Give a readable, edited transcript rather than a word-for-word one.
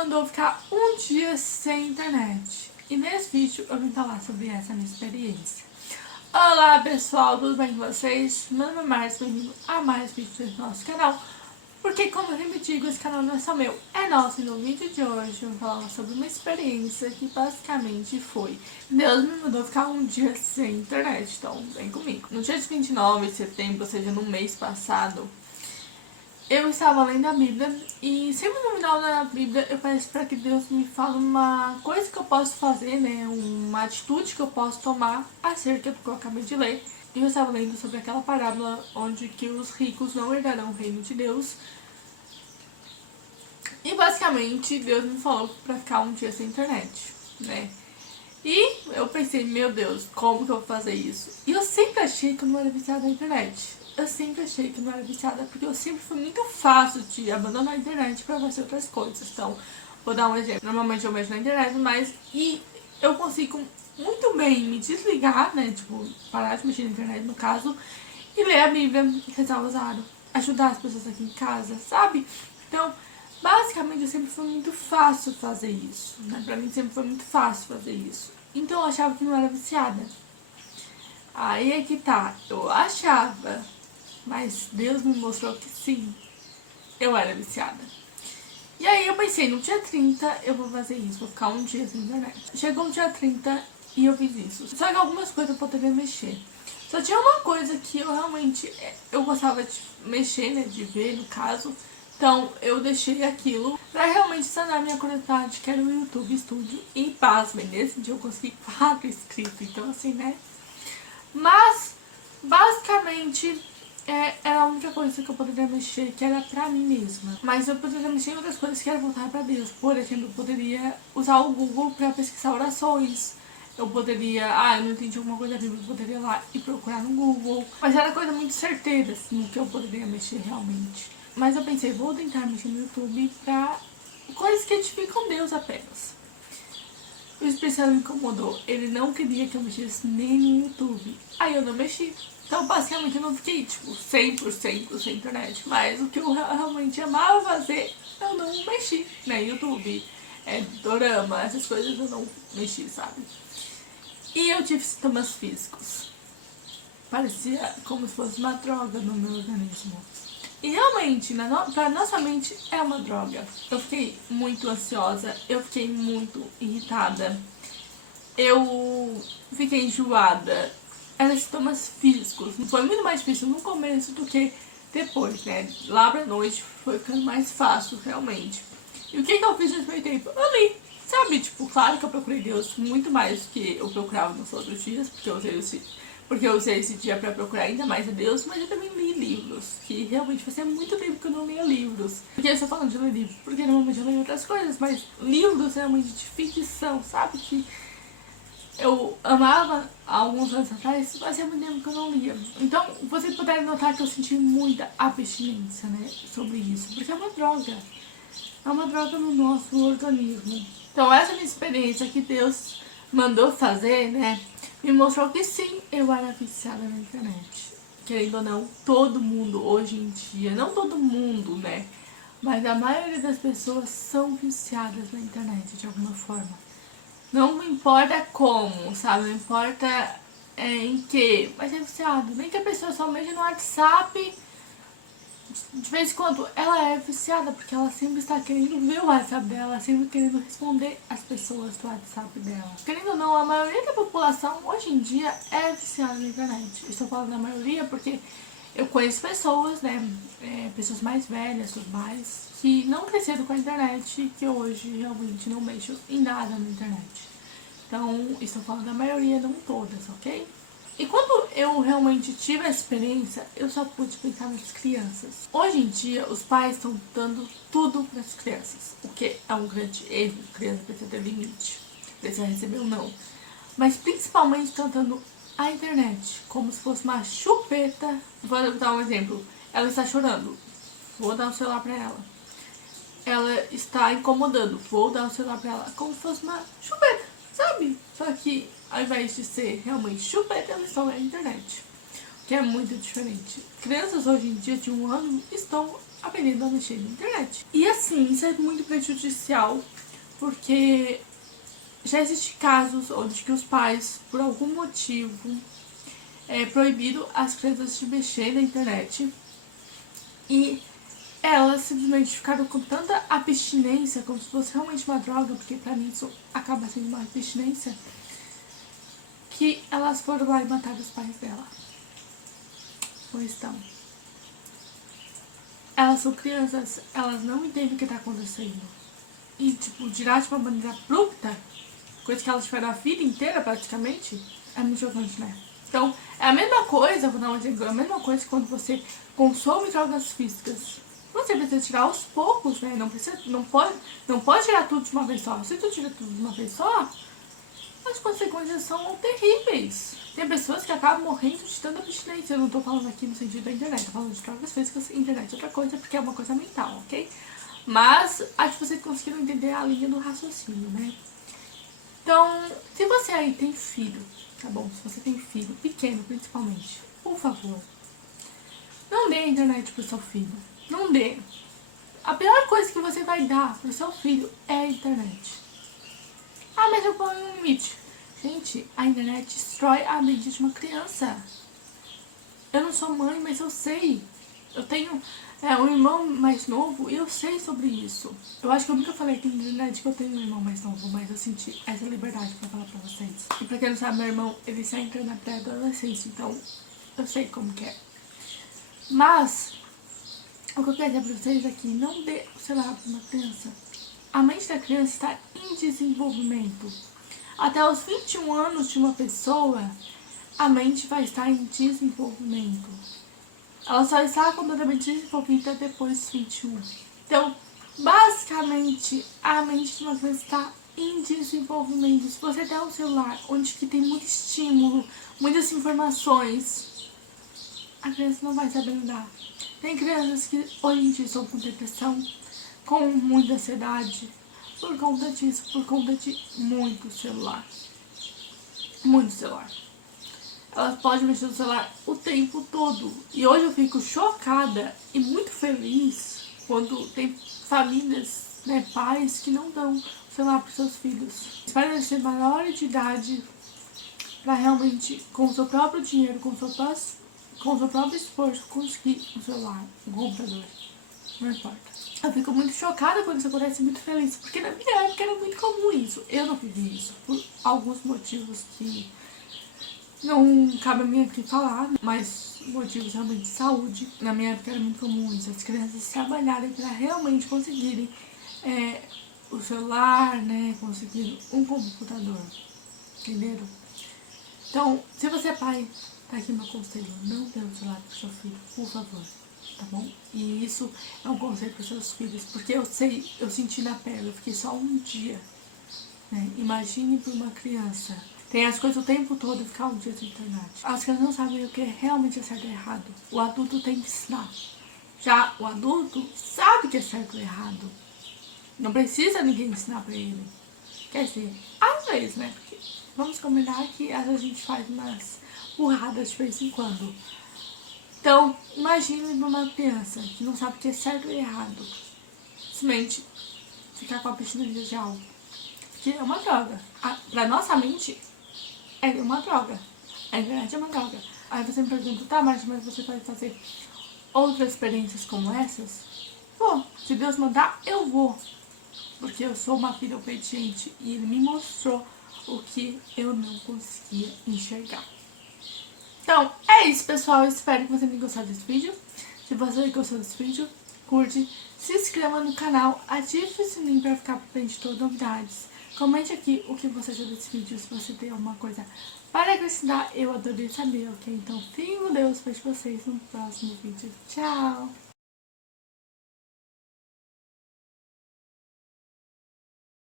mandou ficar um dia sem internet. E nesse vídeo eu vim falar sobre essa minha experiência. Olá pessoal, tudo bem com vocês? Meu nome é Mars, bem-vindo a mais vídeos do nosso canal. Porque como eu sempre digo, esse canal não é só meu, é nosso. E no vídeo de hoje eu vou falar sobre uma experiência que basicamente foi: Deus me mandou ficar um dia sem internet, então vem comigo. No dia de 29 de setembro, ou seja, no mês passado, eu estava lendo a Bíblia e sempre no final da Bíblia eu peço para que Deus me fale uma coisa que eu posso fazer, né? Uma atitude que eu posso tomar acerca do que eu acabei de ler. E eu estava lendo sobre aquela parábola onde que os ricos não herdarão o reino de Deus. E basicamente Deus me falou para ficar um dia sem internet, né? E eu pensei, meu Deus, como que eu vou fazer isso? E eu sempre achei que eu não era viciada na internet. Eu sempre achei que eu não era viciada, porque eu sempre fui muito fácil de abandonar a internet para fazer outras coisas. Então, vou dar um exemplo. Normalmente eu mexo na internet, mas eu consigo muito bem me desligar, né? Tipo, parar de mexer na internet, no caso, e ler a Bíblia, rezar o rosário, ajudar as pessoas aqui em casa, sabe? Então, basicamente, eu sempre foi muito fácil fazer isso, né? Pra mim sempre foi muito fácil fazer isso. Então eu achava que não era viciada. Aí é que tá, eu achava, mas Deus me mostrou que sim, eu era viciada. E aí eu pensei, no dia 30 eu vou fazer isso, vou ficar um dia sem internet. Chegou o dia 30 e eu fiz isso. Só que algumas coisas eu poderia mexer. Só tinha uma coisa que eu realmente, eu gostava de mexer, né, de ver no caso. Então eu deixei aquilo pra realmente sanar minha curiosidade, que era o YouTube Studio. E pasmem, nesse dia eu consegui 4 inscritos, então assim, né. Mas, basicamente, era a única coisa que eu poderia mexer, que era pra mim mesma. Mas eu poderia mexer em outras coisas que era voltar pra Deus. Por exemplo, eu poderia usar o Google pra pesquisar orações. Eu poderia, eu não entendi alguma coisa da Bíblia, eu poderia ir lá e procurar no Google. Mas era coisa muito certeira, assim, que eu poderia mexer realmente. Mas eu pensei, vou tentar mexer no YouTube pra coisas que edificam Deus apenas. O especial me incomodou, ele não queria que eu mexesse nem no YouTube. Aí eu não mexi. Então basicamente eu não fiquei tipo 100% sem internet. Mas o que eu realmente amava fazer, eu não mexi, né? YouTube, dorama, essas coisas eu não mexi, sabe? E eu tive sintomas físicos. Parecia como se fosse uma droga no meu organismo. E realmente, pra nossa mente é uma droga. Eu fiquei muito ansiosa, eu fiquei muito irritada, eu fiquei enjoada. Eram sintomas físicos. Foi muito mais difícil no começo do que depois, né? Lá pra noite foi ficando mais fácil, realmente. E o que eu fiz nesse meio tempo? Eu li, sabe? Tipo, claro que eu procurei Deus muito mais do que eu procurava nos outros dias, porque eu usei esse dia pra procurar ainda mais a Deus, mas eu também li livros, que realmente fazia muito tempo que eu não lia livros. Por que eu estou falando de ler livros? Porque normalmente eu leio outras coisas, mas livros realmente de ficção, sabe? Que eu amava há alguns anos atrás, fazia muito tempo que eu não lia. Então, vocês puderem notar que eu senti muita abstinência, né, sobre isso, porque é uma droga. É uma droga no nosso organismo. Então, essa minha experiência que Deus mandou fazer, né, me mostrou que sim, eu era viciada na internet. Querendo ou não, todo mundo hoje em dia, não todo mundo, né, mas a maioria das pessoas são viciadas na internet de alguma forma. Não me importa como, sabe, não importa em que, mas é viciado. Nem que a pessoa só mexa no WhatsApp, de vez em quando ela é viciada, porque ela sempre está querendo ver o WhatsApp dela, sempre querendo responder as pessoas do WhatsApp dela. Querendo ou não, a maioria da população hoje em dia é viciada na internet. Estou falando da maioria porque eu conheço pessoas, né, pessoas mais velhas, tudo mais, que não cresceram com a internet e que hoje realmente não mexem em nada na internet. Então, estou falando da maioria, não todas, ok? E quando eu realmente tive a experiência, eu só pude pensar nas crianças. Hoje em dia, os pais estão dando tudo para as crianças, o que é um grande erro. A criança precisa ter limite, precisa receber ou não. Mas principalmente estão dando a internet como se fosse uma chupeta. Vou dar um exemplo. Ela está chorando, vou dar o celular para ela. Ela está incomodando, vou dar o celular para ela, como se fosse uma chupeta, sabe? Só que ao invés de ser realmente chupeta, eles estão na internet, que é muito diferente. Crianças hoje em dia de 1 ano estão aprendendo a mexer na internet. E assim, isso é muito prejudicial, porque já existem casos onde que os pais, por algum motivo, proibiram as crianças de mexer na internet e elas simplesmente ficaram com tanta abstinência, como se fosse realmente uma droga, porque pra mim isso acaba sendo uma abstinência, que elas foram lá e mataram os pais dela. Pois então, elas são crianças, elas não entendem o que tá acontecendo. E, tipo, dirá de uma maneira abrupta, coisa que elas tiveram a vida inteira praticamente, é muito chocante, né? Então, é a mesma coisa, vou dar um exemplo, é a mesma coisa que quando você consome drogas físicas. Você precisa tirar aos poucos, né? Não pode tirar tudo de uma vez só. Se tu tira tudo de uma vez só, as consequências são terríveis. Tem pessoas que acabam morrendo de tanta abstinência. Eu não tô falando aqui no sentido da internet, tô falando de drogas físicas. Internet é outra coisa, porque é uma coisa mental, ok? Mas acho que vocês conseguiram entender a linha do raciocínio, né? Então, se você aí tem filho, tá bom? Se você tem filho, pequeno principalmente, por favor, não dê a internet pro seu filho. Não dê. A pior coisa que você vai dar pro seu filho é a internet. Ah, mas eu ponho um limite. Gente, a internet destrói a mente de uma criança. Eu não sou mãe, mas eu sei. Eu tenho um irmão mais novo e eu sei sobre isso. Eu acho que eu nunca falei aqui na internet que eu tenho um irmão mais novo, mas eu senti essa liberdade pra falar pra vocês. E pra quem não sabe, meu irmão, ele está entrando na pré-adolescência, então eu sei como que é. Mas, o que eu quero dizer pra vocês é que não dê o celular pra uma criança. A mente da criança está em desenvolvimento. Até os 21 anos de uma pessoa, a mente vai estar em desenvolvimento. Ela só está completamente desenvolvida depois dos 21. Então, basicamente, a mente de uma criança está em desenvolvimento. Se você der um celular onde que tem muito estímulo, muitas informações, a criança não vai saber lidar. Tem crianças que hoje em dia estão com depressão, com muita ansiedade, por conta disso, por conta de muito celular. Muito celular. Elas podem mexer no celular o tempo todo. E hoje eu fico chocada e muito feliz quando tem famílias, né, pais que não dão celular para seus filhos. Espero eles serem maiores de idade para realmente, com o seu próprio dinheiro, com o seu próprio esforço, conseguir um celular, um computador. Não importa. Eu fico muito chocada quando isso acontece, muito feliz, porque na minha época era muito comum isso. Eu não vivi isso, por alguns motivos que não cabe a mim aqui falar, mas motivos realmente de saúde. Na minha época era muito comum isso, as crianças trabalharem para realmente conseguirem o celular, né, conseguir um computador, entenderam? Então, se você é pai, tá aqui meu conselho, não dê o celular pro seu filho, por favor. Tá bom? E isso é um conselho para os seus filhos, porque eu sei, eu senti na pele, eu fiquei só um dia, né? Imagine para uma criança, tem as coisas o tempo todo e ficar um dia na internet. As crianças não sabem o que realmente é certo e errado. O adulto tem que ensinar. Já o adulto sabe o que é certo e errado. Não precisa ninguém ensinar para ele. Quer dizer, às vezes, né? Porque vamos combinar que às vezes a gente faz umas burradas de vez em quando. Então, imagine uma criança que não sabe o que é certo e errado. Simplesmente ficar com a abstinência de algo. Que é uma droga. Pra nossa mente, é uma droga. A internet é uma droga. Aí você me pergunta, tá, mas você vai fazer outras experiências como essas? Vou. Se Deus mandar, eu vou. Porque eu sou uma filha obediente e Ele me mostrou o que eu não conseguia enxergar. Então, é isso, pessoal. Eu espero que você tenha gostado desse vídeo. Se você gostou desse vídeo, curte, se inscreva no canal, ative o sininho para ficar por dentro de todas as novidades. Comente aqui o que você achou desse vídeo, se você tem alguma coisa para acrescentar. Eu adorei saber, ok? Então, fiquem com Deus. Vejo vocês no próximo vídeo. Tchau!